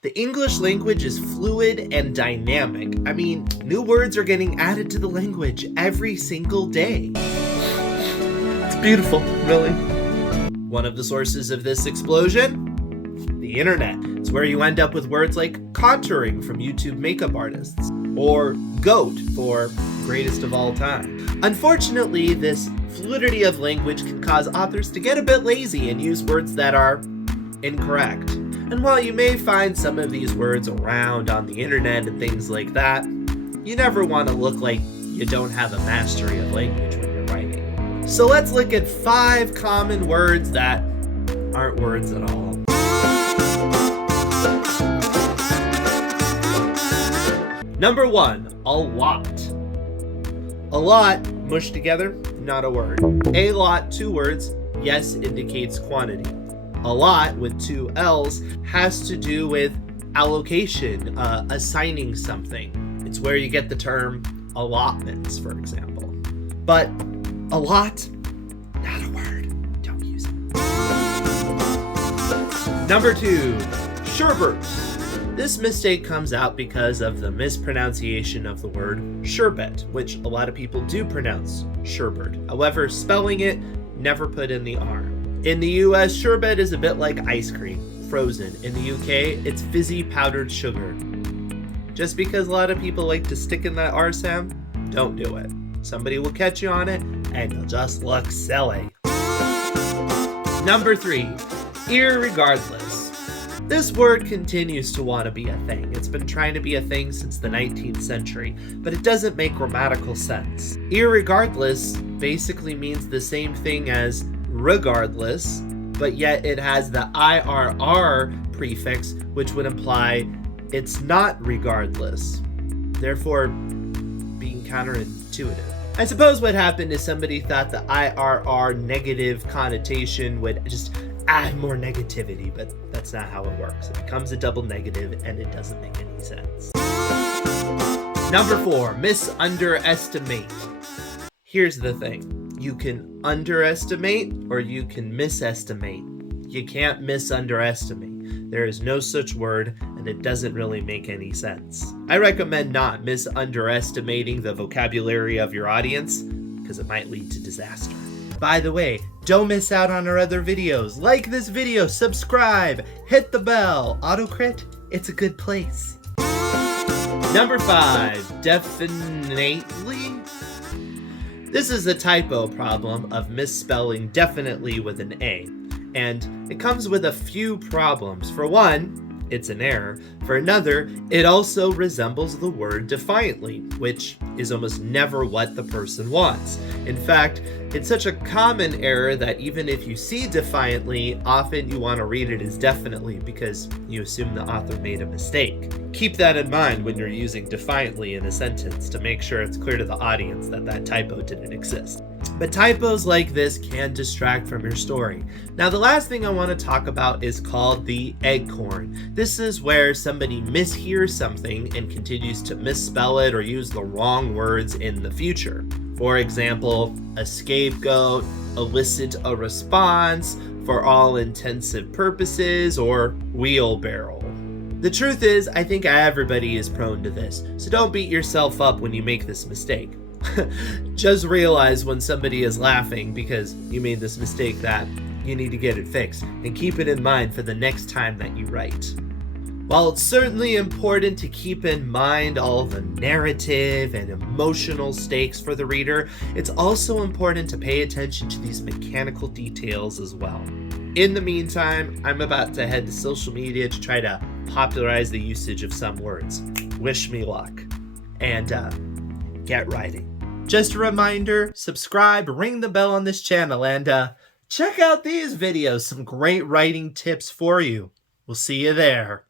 The English language is fluid and dynamic. I mean, new words are getting added to the language every single day. It's beautiful, really. One of the sources of this explosion? The internet. It's where you end up with words like contouring from YouTube makeup artists, or GOAT for greatest of all time. Unfortunately, this fluidity of language can cause authors to get a bit lazy and use words that are incorrect. And while you may find some of these words around on the internet and things like that, you never want to look like you don't have a mastery of language when you're writing. So let's look at 5 common words that aren't words at all. Number 1, a lot. A lot, mushed together, not a word. A lot, 2 words, yes indicates quantity. A lot, with 2 L's, has to do with allocation, assigning something. It's where you get the term allotments, for example. But a lot, not a word. Don't use it. Number 2, Sherbert. This mistake comes out because of the mispronunciation of the word sherbet, which a lot of people do pronounce Sherbert. However, spelling it, never put in the R. In the US, sherbet is a bit like ice cream, frozen. In the UK, it's fizzy powdered sugar. Just because a lot of people like to stick in that R sound, don't do it. Somebody will catch you on it, and you'll just look silly. Number 3, irregardless. This word continues to want to be a thing. It's been trying to be a thing since the 19th century, but it doesn't make grammatical sense. Irregardless basically means the same thing as regardless, but yet it has the IRR prefix, which would imply it's not regardless, therefore being counterintuitive. I suppose what happened is somebody thought the IRR negative connotation would just add more negativity, but that's not how it works. It becomes a double negative and it doesn't make any sense. Number 4, misunderestimate. Here's the thing. You can underestimate or you can misestimate. You can't misunderestimate. There is no such word, and it doesn't really make any sense. I recommend not misunderestimating the vocabulary of your audience, because it might lead to disaster. By the way, don't miss out on our other videos. Like this video, subscribe, hit the bell. AutoCrit, it's a good place. Number 5, definitely. This is a typo problem of misspelling definitely with an A, and it comes with a few problems. For one, it's an error. For another, it also resembles the word defiantly, which is almost never what the person wants. In fact, it's such a common error that even if you see defiantly, often you want to read it as definitely because you assume the author made a mistake. Keep that in mind when you're using defiantly in a sentence to make sure it's clear to the audience that that typo didn't exist. But typos like this can distract from your story. Now, the last thing I want to talk about is called the Eggcorn. This is where somebody mishears something and continues to misspell it or use the wrong words in the future. For example, a scapegoat, elicit a response, for all intensive purposes, or wheelbarrow. The truth is, I think everybody is prone to this, so don't beat yourself up when you make this mistake. Just realize when somebody is laughing because you made this mistake that you need to get it fixed, and keep it in mind for the next time that you write. While it's certainly important to keep in mind all the narrative and emotional stakes for the reader, it's also important to pay attention to these mechanical details as well. In the meantime, I'm about to head to social media to try to popularize the usage of some words. Wish me luck. And get writing. Just a reminder, subscribe, ring the bell on this channel, and check out these videos. Some great writing tips for you. We'll see you there.